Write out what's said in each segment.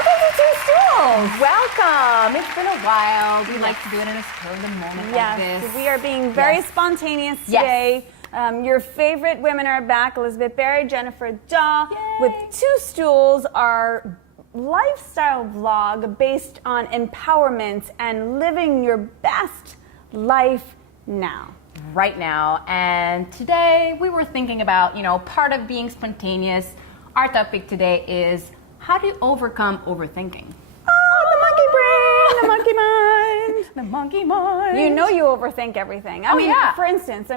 Welcome to Two Stools. Welcome. It's been a while. We like to do it in a spur of the moment like this. We are being very spontaneous today. Your favorite women are back. Elizabeth, Barry, Jennifer Daure with Two Stools, our lifestyle vlog based on empowerment and living your best life now. Right now. And today we were thinking about, part of being spontaneous. Our topic today is how do you overcome overthinking? Oh, the monkey brain, the monkey mind. The monkey mind. You know you overthink everything. I mean, for instance,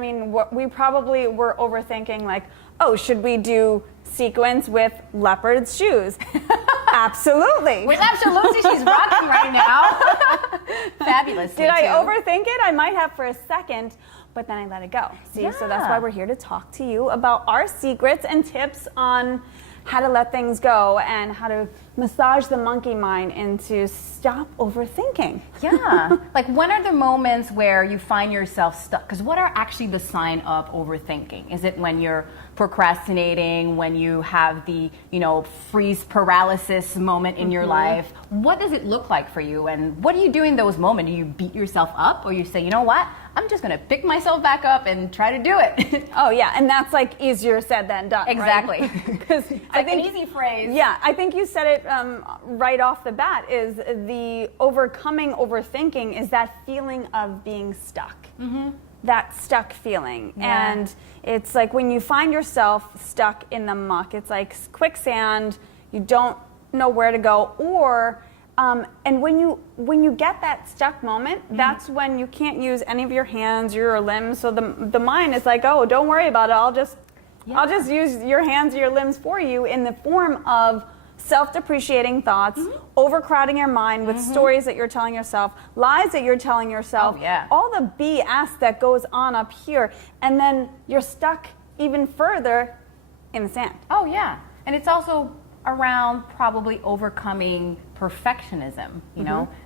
we probably were overthinking like, oh, should we do sequins with leopard shoes? Absolutely. With absolutely, she's rocking right now. Fabulous. Did I overthink it? I might have for a second, but then I let it go. See, so that's why we're here to talk to you about our secrets and tips on how to let things go and how to massage the monkey mind into stop overthinking. Yeah. Like, when are the moments where you find yourself stuck? Because what are actually the sign of overthinking? Is it when you're procrastinating, when you have the, freeze paralysis moment in your life? What does it look like for you? And what do you do in those moments? Do you beat yourself up, or you say, you know what? I'm just going to pick myself back up and try to do it. Oh, yeah. And that's like easier said than done. Exactly. Because I think an easy phrase. Yeah, I think you said it right off the bat, is the overcoming overthinking is that feeling of being stuck. That stuck feeling. And it's like when you find yourself stuck in the muck, it's like quicksand, you don't know where to go, or and when you get that stuck moment, that's when you can't use any of your hands, your limbs. So the mind is like, oh, don't worry about it. I'll just use your hands or your limbs for you in the form of self-depreciating thoughts, overcrowding your mind with stories that you're telling yourself, lies that you're telling yourself, all the BS that goes on up here, and then you're stuck even further in the sand. Oh, yeah. And it's also around probably overcoming perfectionism,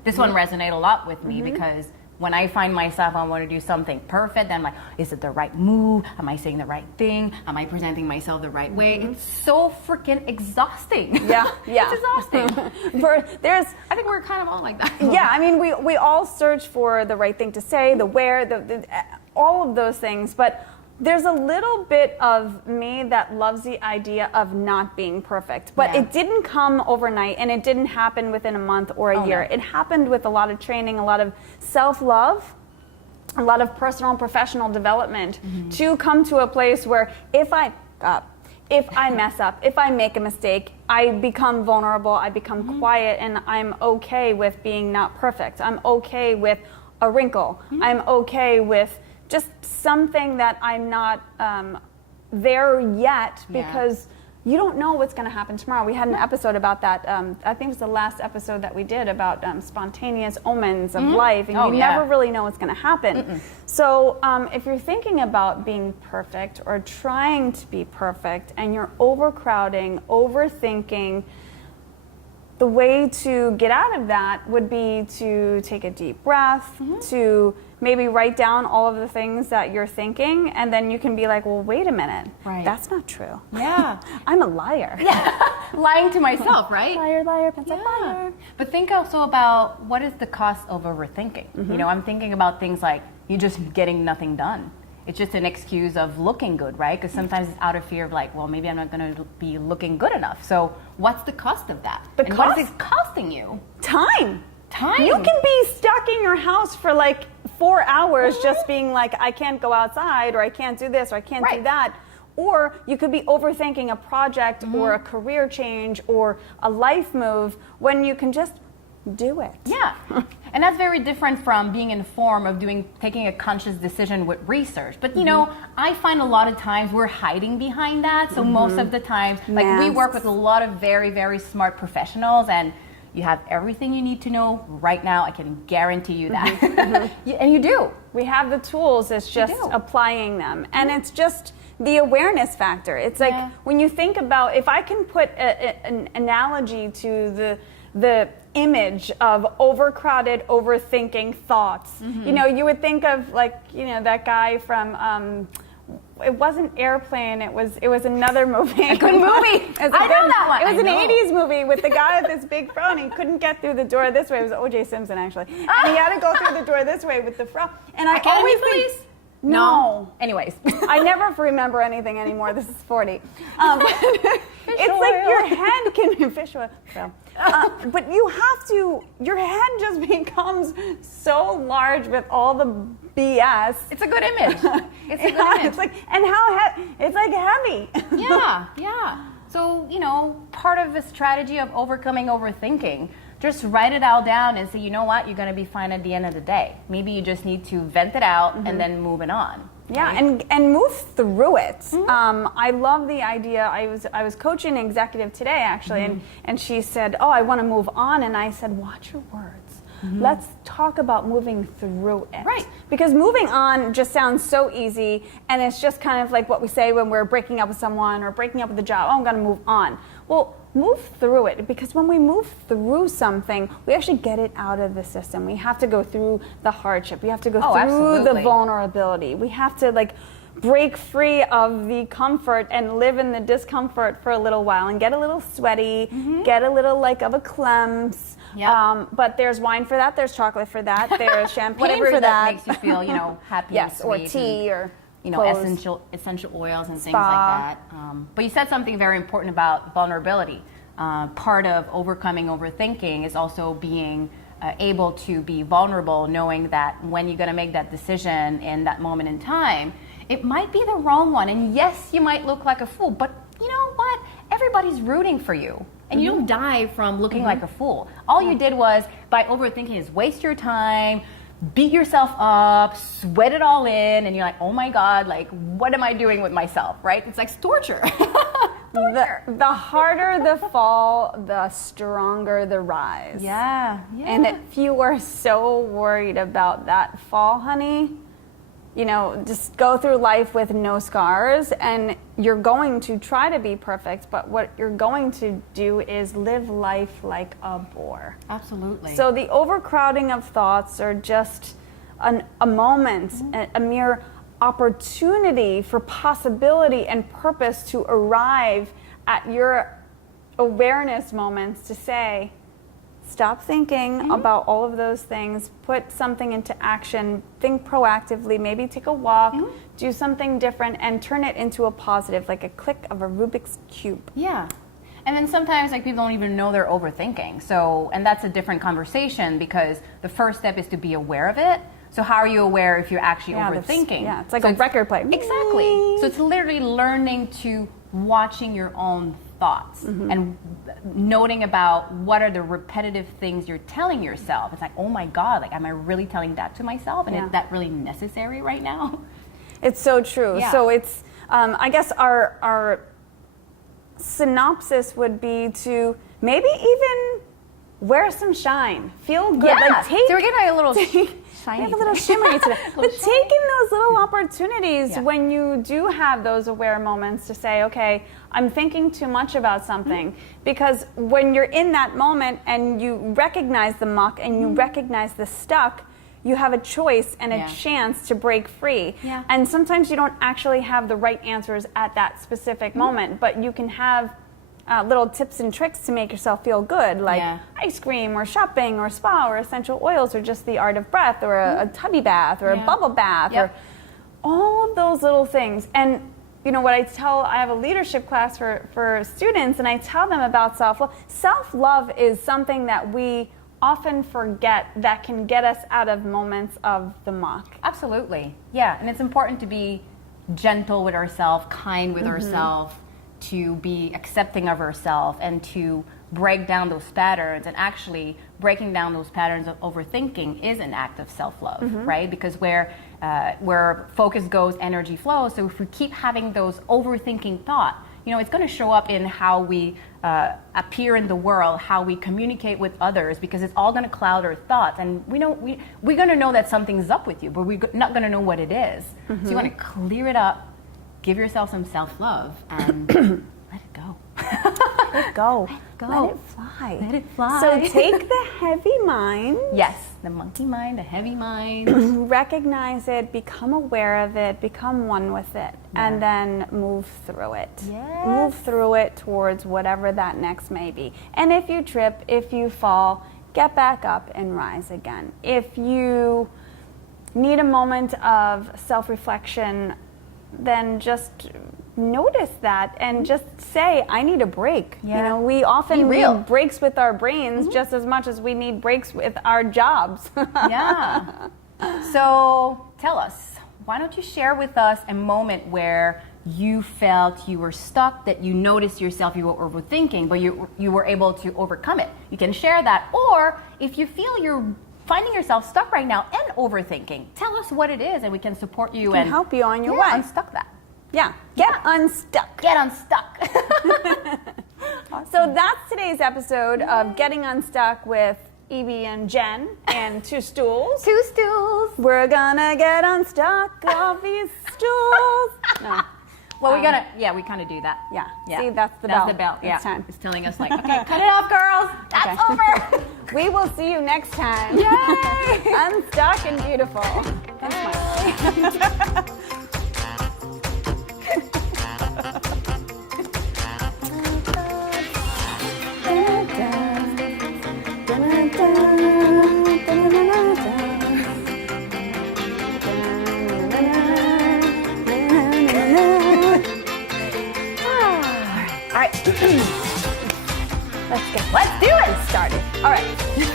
This one resonated a lot with me because when I find myself, I want to do something perfect, then I'm like, is it the right move? Am I saying the right thing? Am I presenting myself the right way? It's so freaking exhausting. Yeah. It's exhausting. I think we're kind of all like that. Yeah, I mean, we all search for the right thing to say, the where, all of those things, but there's a little bit of me that loves the idea of not being perfect, but it didn't come overnight, and it didn't happen within a month or a year. No. It happened with a lot of training, a lot of self-love, a lot of personal and professional development to come to a place where if I mess up, if I make a mistake, I become vulnerable, I become quiet, and I'm okay with being not perfect. I'm okay with a wrinkle. I'm okay with just something that I'm not there yet, because you don't know what's going to happen tomorrow. We had an episode about that. I think it was the last episode that we did about spontaneous omens of life, and you never really know what's going to happen. So if you're thinking about being perfect or trying to be perfect, and you're overcrowding, overthinking, the way to get out of that would be to take a deep breath, to maybe write down all of the things that you're thinking, and then you can be like, well, wait a minute. Right. That's not true. Yeah. I'm a liar. Yeah. Lying to myself, right? Liar, liar, pencil, liar. But think also about what is the cost of overthinking. I'm thinking about things like you just getting nothing done. It's just an excuse of looking good, right? Because sometimes it's out of fear of like, well, maybe I'm not going to be looking good enough. So what's the cost of that? What is it costing you? Time. Time. You can be stuck in your house for like 4 hours just being like, I can't go outside, or I can't do this, or I can't do that. Or you could be overthinking a project or a career change or a life move when you can just do it. Yeah. And that's very different from being informed of taking a conscious decision with research. But I find a lot of times we're hiding behind that. So most of the times, like we work with a lot of very, very smart professionals, and you have everything you need to know right now. I can guarantee you that. And you do. We have the tools. It's just applying them. And it's just the awareness factor. It's like when you think about, if I can put an analogy to the image of overcrowded, overthinking thoughts. You would think of that guy from it wasn't Airplane. It was another movie. A good movie. I know that one. It was an '80s movie with the guy with this big fro, and he couldn't get through the door this way. It was O.J. Simpson actually, and he had to go through the door this way with the fro. And I Academy always Police? think, no. Anyways. I never remember anything anymore. This is 40. It's like your head can be fish oil. So, but you have to. Your head just becomes so large with all the BS. It's a good image. It's a good image. It's like, and how it's like heavy. Yeah. So, part of the strategy of overcoming overthinking, just write it all down and say, you know what, you're going to be fine at the end of the day. Maybe you just need to vent it out and then move it on. Yeah, right? and move through it. I love the idea. I was coaching an executive today actually, and she said, "Oh, I want to move on," and I said, "Watch your words. Let's talk about moving through it." Right. Because moving on just sounds so easy, and it's just kind of like what we say when we're breaking up with someone or breaking up with a job. Oh, I'm going to move on. Well, move through it, because when we move through something, we actually get it out of the system. We have to go through the hardship. We have to go through absolutely. the vulnerability. We have to break free of the comfort and live in the discomfort for a little while and get a little sweaty, get a little of a cleanse. Yep. But there's wine for that, there's chocolate for that, there's champagne Whatever for that. makes you feel, happy Yes, and or sweet tea or essential oils and things Spa. like that. But you said something very important about vulnerability. Part of overcoming overthinking is also being able to be vulnerable, knowing that when you're going to make that decision in that moment in time, it might be the wrong one. And yes, you might look like a fool, but you know what? Everybody's rooting for you. And you don't die from looking like a fool. All you did was, by overthinking, is waste your time, beat yourself up, sweat it all in, and you're like, oh my God, what am I doing with myself, right? It's like torture. The harder the fall, the stronger the rise. Yeah. And if you are so worried about that fall, honey, just go through life with no scars, and you're going to try to be perfect, but what you're going to do is live life like a bore. Absolutely. So the overcrowding of thoughts are just a moment, a mere opportunity for possibility and purpose to arrive at your awareness moments to say, stop thinking about all of those things, put something into action, think proactively, maybe take a walk, do something different, and turn it into a positive, like a click of a Rubik's Cube. Yeah. And then sometimes people don't even know they're overthinking. So, and that's a different conversation, because the first step is to be aware of it. So how are you aware if you're actually overthinking? It's like a record player. Exactly. So it's literally learning to watching your own thoughts and noting about what are the repetitive things you're telling yourself. It's like, oh my God, am I really telling that to myself? And is that really necessary right now? It's so true. Yeah. So it's, I guess our synopsis would be to maybe even wear some shine, feel good. Yeah. So we're getting a little shiny. We have a little shimmery today. But taking those little opportunities when you do have those aware moments to say, okay, I'm thinking too much about something. Because when you're in that moment and you recognize the muck and you recognize the stuck, you have a choice and a chance to break free. Yeah. And sometimes you don't actually have the right answers at that specific moment, but you can have little tips and tricks to make yourself feel good, like ice cream or shopping or spa or essential oils or just the art of breath or a tubby bath or a bubble bath or all of those little things. And what I have a leadership class for students, and I tell them about self-love. Self-love is something that we often forget that can get us out of moments of the muck. Absolutely. Yeah, and it's important to be gentle with ourselves, kind with ourselves, to be accepting of ourselves, and to break down those patterns. And actually breaking down those patterns of overthinking is an act of self-love, right? Because where focus goes, energy flows. So if we keep having those overthinking thoughts, it's going to show up in how we appear in the world, how we communicate with others, because it's all going to cloud our thoughts. And we're going to know that something's up with you, but we're not going to know what it is. So you want to clear it up, give yourself some self-love, and let it go. Let it go. go. Let it fly. Let it fly. So take the heavy mind. Yes, the monkey mind, the heavy mind. Recognize it, become aware of it, become one with it, and then move through it. Yes. Move through it towards whatever that next may be. And if you trip, if you fall, get back up and rise again. If you need a moment of self-reflection, then just notice that and just say, I need a break. Yeah. You know, we often Be real. need breaks with our brains just as much as we need breaks with our jobs. Yeah. So tell us, why don't you share with us a moment where you felt you were stuck, that you noticed yourself, you were overthinking, but you were able to overcome it. You can share that. Or if you feel you're finding yourself stuck right now and overthinking, tell us what it is and we can support you Can and help you on your way. unstuck that. Yeah, get unstuck. Get unstuck. So that's today's episode of Getting Unstuck with Evie and Jen and Two Stools. Two Stools. We're gonna get unstuck off these stools. No. Well, we kind of do that. Yeah. Yeah. See, that's the That's bell. the bell. Yeah. It's time. It's telling us like, okay, cut it off, girls. That's over. We will see you next time. Yay! Unstuck and beautiful. And smiling. All right. Let's get Let's do it. started. All right.